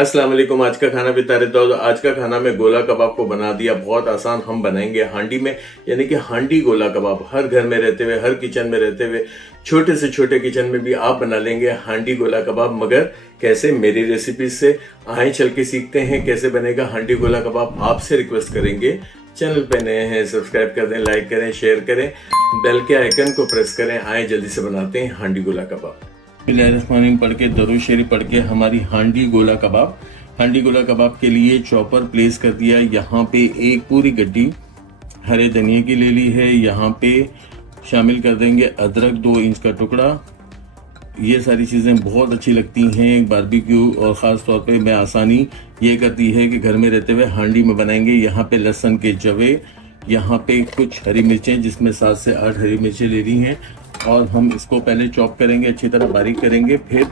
अस्सलाम वालेकुम। आज का खाना भी तारे दाऊद। आज का खाना में गोला कबाब को बना दिया बहुत आसान। हम बनाएंगे हांडी में, यानी कि हांडी गोला कबाब। हर घर में रहते हुए, हर किचन में रहते हुए, छोटे से छोटे किचन में भी आप बना लेंगे हांडी गोला कबाब। मगर कैसे? मेरी रेसिपी से आए चल के सीखते हैं कैसे बनेगा हांडी गोला कबाब। आपसे रिक्वेस्ट करेंगे, चैनल पे नए हैं सब्सक्राइब कर दें, लाइक करें, शेयर करें, बेल के आइकन को प्रेस करें। आए जल्दी से बनाते हैं हांडी गोला कबाब। बिस्मिल्लाहिर्रहमानिर्रहीम पढ़ के, दरूद शरीफ पढ़ के हमारी हांडी गोला कबाब के लिए चॉपर प्लेस कर दिया। यहाँ पे एक पूरी गड्डी हरे धनिया की ले ली है। यहाँ पे शामिल कर देंगे अदरक 2 इंच का टुकड़ा। ये सारी चीज़ें बहुत अच्छी लगती हैं बारबेक्यू, और ख़ास तौर पे मैं आसानी ये करती है कि घर में रहते हुए हांडी में बनाएंगे। यहाँ पे लहसुन के जवे, यहाँ पे कुछ हरी मिर्चें जिसमें 7 से 8 हरी मिर्चें ले ली हैं, और हम इसको पहले चॉप करेंगे, अच्छी तरह बारीक करेंगे, फिर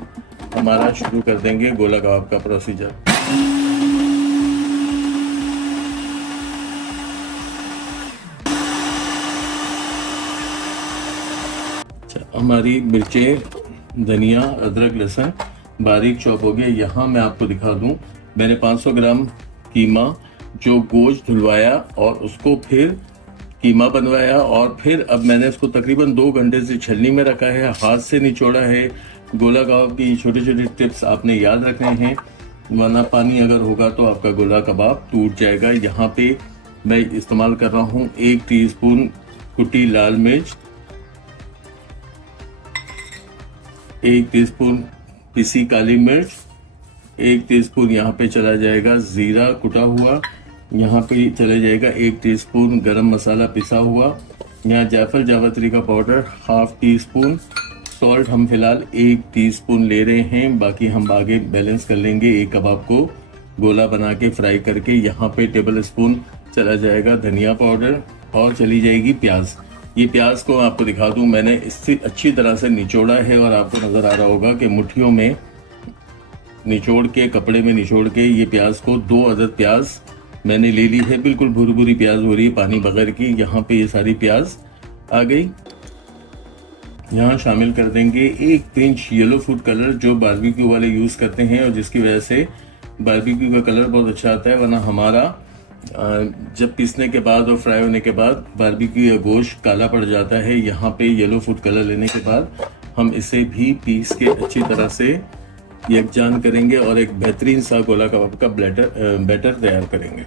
हमारा शुरू कर देंगे गोला कबाब का प्रोसीजर। हमारी मिर्चें, धनिया, अदरक, लहसुन बारीक चॉप हो गया। यहाँ मैं आपको दिखा दूं, मैंने 500 ग्राम कीमा जो गोश्त धुलवाया और उसको फिर कीमा बनवाया, और फिर अब मैंने इसको तकरीबन 2 घंटे से छलनी में रखा है, हाथ से निचोड़ा है। गोला कबाब की छोटे छोटे टिप्स आपने याद रखने हैं, वरना पानी अगर होगा तो आपका गोला कबाब टूट जाएगा। यहाँ पे मैं इस्तेमाल कर रहा हूँ 1 टीस्पून कुटी लाल मिर्च, 1 टीस्पून पिसी काली मिर्च, 1 टीस्पून यहाँ पे चला जाएगा जीरा कुटा हुआ, यहाँ पे चला जाएगा 1 टीस्पून गरम मसाला पिसा हुआ, यहाँ जायफल जावित्री का पाउडर 1/2 टीस्पून, सॉल्ट हम फिलहाल 1 टीस्पून ले रहे हैं, बाकी हम आगे बैलेंस कर लेंगे एक कबाब को गोला बना के फ्राई करके। यहाँ पे टेबल स्पून चला जाएगा धनिया पाउडर, और चली जाएगी प्याज। ये प्याज को आपको दिखा दूं, मैंने इससे अच्छी तरह से निचोड़ा है, और आपको नजर आ रहा होगा कि मुट्ठियों में निचोड़ के, कपड़े में निचोड़ के ये प्याज को 2 अदद प्याज मैंने ले ली है। बिल्कुल भूरी भूरी प्याज हो रही है, पानी बगैर की। यहाँ पे ये सारी प्याज आ गई। यहाँ शामिल कर देंगे 1 पिंच येलो फूड कलर जो बारबेक्यू वाले यूज करते हैं, और जिसकी वजह से बारबेक्यू का कलर बहुत अच्छा आता है। वरना हमारा जब पीसने के बाद और फ्राई होने के बाद बारबेक्यू या गोश्त काला पड़ जाता है। यहाँ पे येलो फूड कलर लेने के बाद हम इसे भी पीस के अच्छी तरह से यकजान करेंगे, और एक बेहतरीन सा गोला कबाब का बैटर तैयार करेंगे।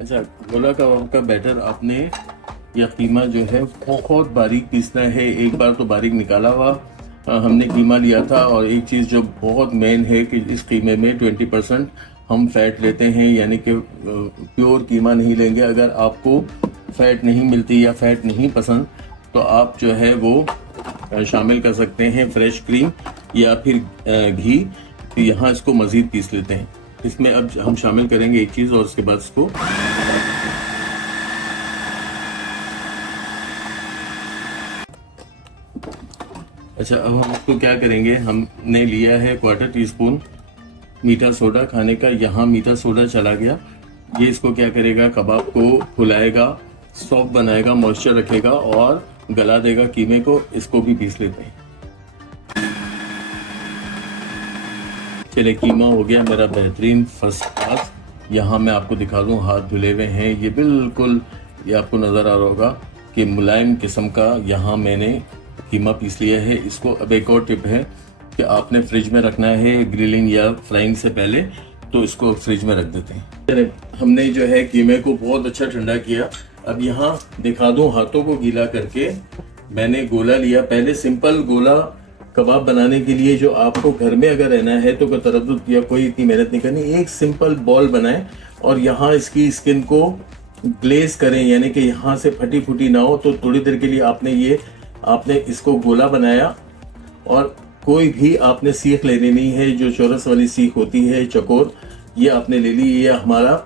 अच्छा, गोला कबाब का बैटर आपने या कीमा जो है बहुत बारीक पीसना है। एक बार तो बारीक निकाला हुआ हमने कीमा लिया था, और एक चीज़ जो बहुत मेन है कि इस कीमे में 20% हम फैट लेते हैं, यानी कि प्योर कीमा नहीं लेंगे। अगर आपको फैट नहीं मिलती या फैट नहीं पसंद तो आप जो है वो शामिल कर सकते हैं फ्रेश क्रीम या फिर घी। तो यहाँ इसको मज़ीद पीस लेते हैं। इसमें अब हम शामिल करेंगे एक चीज़, और उसके बाद इसको अच्छा, अब हम इसको क्या करेंगे, हमने लिया है 1/4 टीस्पून मीठा सोडा खाने का। यहाँ मीठा सोडा चला गया। ये इसको क्या करेगा, कबाब को फुलाएगा, सॉफ्ट बनाएगा, मॉइस्चर रखेगा और गला देगा कीमे को। इसको भी पीस लेते हैं। चलिए, कीमा हो गया मेरा बेहतरीन फर्स्ट क्लास। यहाँ मैं आपको दिखा दूँ, हाथ धुले हुए हैं। ये बिल्कुल, ये आपको नज़र आ रहा होगा कि मुलायम किस्म का यहाँ मैंने कीमा पीस लिया है। इसको अब एक और टिप है कि आपने फ्रिज में रखना है ग्रिलिंग या फ्राइंग से पहले, तो इसको फ्रिज में रख देते हैं। हमने जो है कीमे को बहुत अच्छा ठंडा किया। अब यहाँ दिखा दूं, हाथों को गीला करके मैंने गोला लिया। पहले सिंपल गोला कबाब बनाने के लिए जो आपको घर में अगर रहना है तो कोई तरद्दुद या कोई इतनी मेहनत नहीं करनी, एक सिंपल बॉल बनाएं और यहाँ इसकी स्किन को ग्लेज करें, यानी कि यहाँ से फटी फूटी ना हो। तो थोड़ी देर के लिए आपने इसको गोला बनाया, और कोई भी आपने सीख लेनी नहीं है। जो चौरस वाली सीख होती है, चकोर, ये आपने ले ली। ये हमारा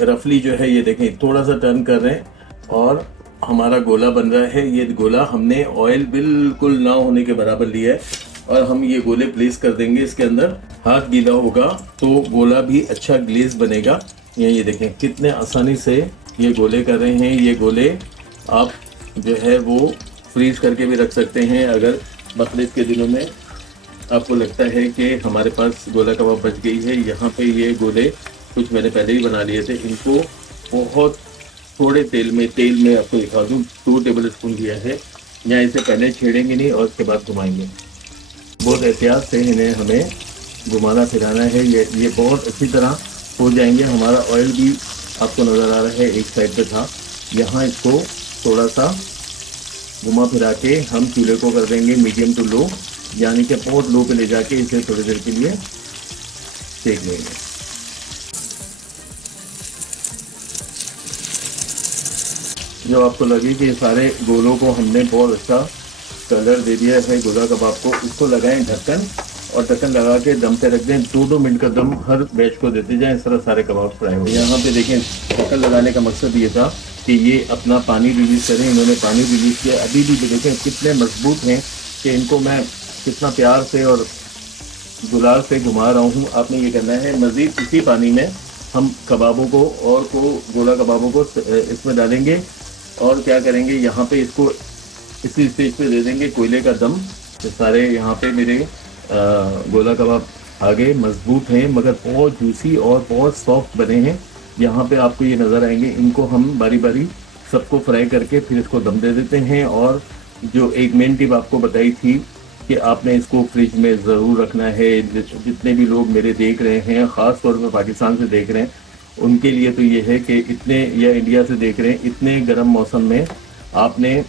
रफली जो है, ये देखें, थोड़ा सा टर्न कर रहे हैं और हमारा गोला बन रहा है। ये गोला हमने ऑयल बिल्कुल ना होने के बराबर लिया है, और हम ये गोले प्लेस कर देंगे इसके अंदर। हाथ गीला होगा तो गोला भी अच्छा ग्लेज बनेगा। ये देखें कितने आसानी से ये गोले कर रहे हैं। ये गोले आप जो है वो फ्रीज करके भी रख सकते हैं। अगर बकरीद के दिनों में आपको लगता है कि हमारे पास गोला कबाब बच गई है, यहाँ पे ये गोले कुछ मैंने पहले ही बना लिए थे, इनको बहुत थोड़े तेल में आपको दिखा दूँ 2 टेबल स्पून लिया है। यहाँ इसे पहले छेड़ेंगे नहीं और उसके बाद घुमाएंगे। बहुत एहतियात से इन्हें हमें घुमाना फिराना है। ये बहुत अच्छी तरह हो जाएंगे। हमारा ऑयल भी आपको नज़र आ रहा है एक साइड पे था। यहाँ इसको थोड़ा सा घुमा फिरा के हम चूल्हे को कर देंगे मीडियम टू लो, यानी कि बहुत लो पे ले जाके इसे थोड़ी देर के लिए सेक लेंगे। जब आपको लगे कि सारे गोलों को हमने बहुत अच्छा कलर दे दिया है गोला कबाब को, इसको लगाएं ढक्कन और ढक्कन लगा के दम पे रख दें। 2-2 मिनट का दम हर बैच को देते जाएं, इस तरह सारे कबाब फ्राई हो। यहाँ पे देखें ढक्कन लगाने का मकसद ये था कि ये अपना पानी रिलीज करें। इन्होंने पानी रिलीज किया। अभी भी देखें कितने मजबूत हैं कि इनको मैं कितना प्यार से और गुलाल से घुमा रहा हूँ। आपने ये करना है, मज़ीद इसी पानी में हम कबाबों को और गोला कबाबों को इसमें डालेंगे और क्या करेंगे, यहाँ पे इसको इसी स्टेज पे दे देंगे कोयले का दम। तो सारे यहाँ पे मेरे गोला कबाब आगे मजबूत हैं मगर बहुत जूसी और बहुत सॉफ्ट बने हैं। यहाँ पे आपको ये नज़र आएंगे। इनको हम बारी बारी सबको फ्राई करके फिर इसको दम दे देते हैं। और जो एक मेन टिप आपको बताई थी कि आपने इसको फ्रिज में ज़रूर रखना है। जितने भी लोग मेरे देख रहे हैं, ख़ास तौर पर पाकिस्तान से देख रहे हैं, उनके लिए तो ये है कि इतने, या इंडिया से देख रहे हैं, इतने गर्म मौसम में आपने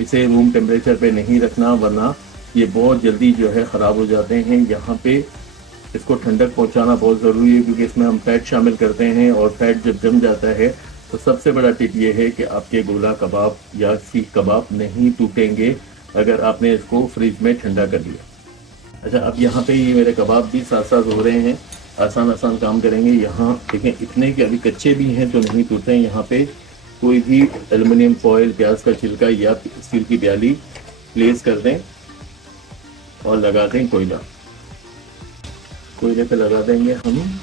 इसे रूम टेम्परेचर पे नहीं रखना, वरना ये बहुत जल्दी जो है ख़राब हो जाते हैं। यहाँ पे इसको ठंडक पहुँचाना बहुत ज़रूरी है क्योंकि इसमें हम फैट शामिल करते हैं और फैट जब जम जाता है तो सबसे बड़ा टिप ये है कि आपके गोला कबाब या सीख कबाब नहीं टूटेंगे अगर आपने इसको फ्रिज में ठंडा कर लिया। अच्छा, अब यहाँ पे ये मेरे कबाब भी साथ साथ हो रहे हैं। आसान काम करेंगे। यहाँ देखें इतने कि अभी कच्चे भी हैं तो नहीं टूटते हैं। यहाँ पे कोई भी एल्युमिनियम फॉयल, प्याज का छिलका या स्टील की प्याली प्लेस कर दें और लगा दें कोयले पे लगा देंगे हम,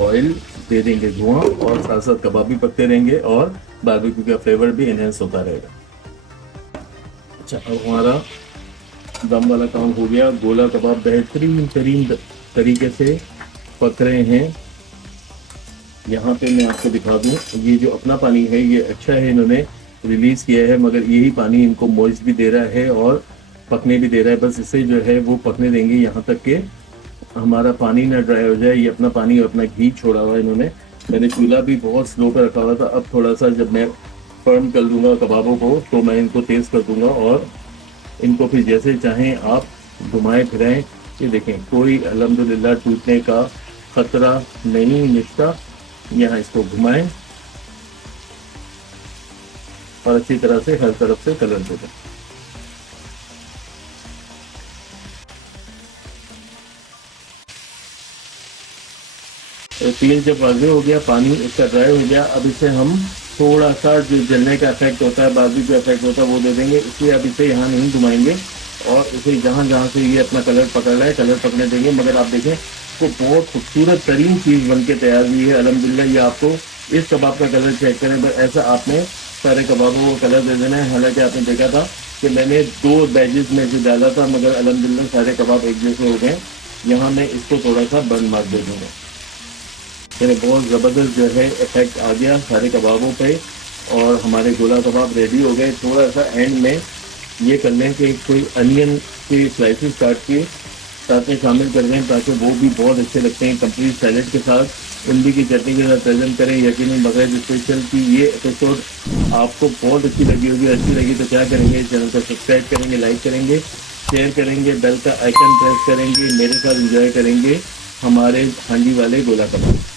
ऑयल दे देंगे धुआं और साथ साथ कबाब भी पकते रहेंगे और बारबेक्यू का फ्लेवर भी एनहेंस होता रहेगा। अच्छा, अब हमारा दम वाला काम हो गया। गोला कबाब बेहतरीन तरीके से पक रहे हैं। यहाँ पे मैं आपको दिखा दूँ, ये जो अपना पानी है ये अच्छा है, इन्होंने रिलीज़ किया है, मगर यही पानी इनको मॉइस्ट भी दे रहा है और पकने भी दे रहा है। बस इसे जो है वो पकने देंगे यहाँ तक कि हमारा पानी ना ड्राई हो जाए। ये अपना पानी और अपना घी छोड़ा हुआ है इन्होंने। मैंने चूल्हा भी बहुत स्लो पर रखा हुआ था। अब थोड़ा सा जब मैं फर्म कर दूंगा कबाबों को तो मैं इनको तेज़ कर दूंगा और इनको फिर जैसे चाहें आप घुमाएं फिराएं। ये देखें कोई अल्हम्दुलिल्लाह टूटने का ख़तरा नहीं निकलता। यहाँ इसको घुमाएं और अच्छी तरह से हर तरफ से कलर दे दें। तेल जब वाज़े हो गया, पानी इसका ड्राई हो गया, अब इसे हम थोड़ा सा जो जलने का इफेक्ट होता है, बाजू का इफेक्ट होता है, वो दे देंगे। इसलिए अब इसे यहाँ नहीं घुमाएंगे और इसे जहाँ से ये अपना कलर पकड़ रहा है कलर पकड़ने देंगे। मगर आप देखें तो बहुत खूबसूरत तरीन चीज़ बन के तैयार हुई है अल्हम्दुलिल्लाह। ये आपको इस कबाब का कलर चेक करें, ऐसा आपने सारे कबाबों को कलर दे देना है। हालांकि आपने देखा था कि मैंने 2 बैचेस में से डाला था मगर अल्हम्दुलिल्लाह सारे कबाब एक जैसे हो गए। यहाँ मैं इसको थोड़ा सा बर्न मार्क दे दूँगा। मेरे बहुत ज़बरदस्त जो है इफेक्ट आ गया सारे कबाबों पे और हमारे गोला कबाब रेडी हो गए। थोड़ा सा एंड में ये कर लें कि कोई अनियन के स्लाइसेस काट के साथ में शामिल कर दें ताकि वो भी बहुत अच्छे लगते हैं। कंप्लीट सैलेड के साथ इमली की चटनी के साथ प्रेजेंट करें। यकीनन बगैर स्पेशल की ये एपिसोड आपको बहुत अच्छी लगी होगी। अच्छी लगी तो क्या करेंगे, चैनल को सब्सक्राइब करेंगे, लाइक करेंगे, शेयर करेंगे, बेल का आइकन प्रेस करेंगे, मेरे साथ एंजॉय करेंगे हमारे हांडी वाले गोला कबाब।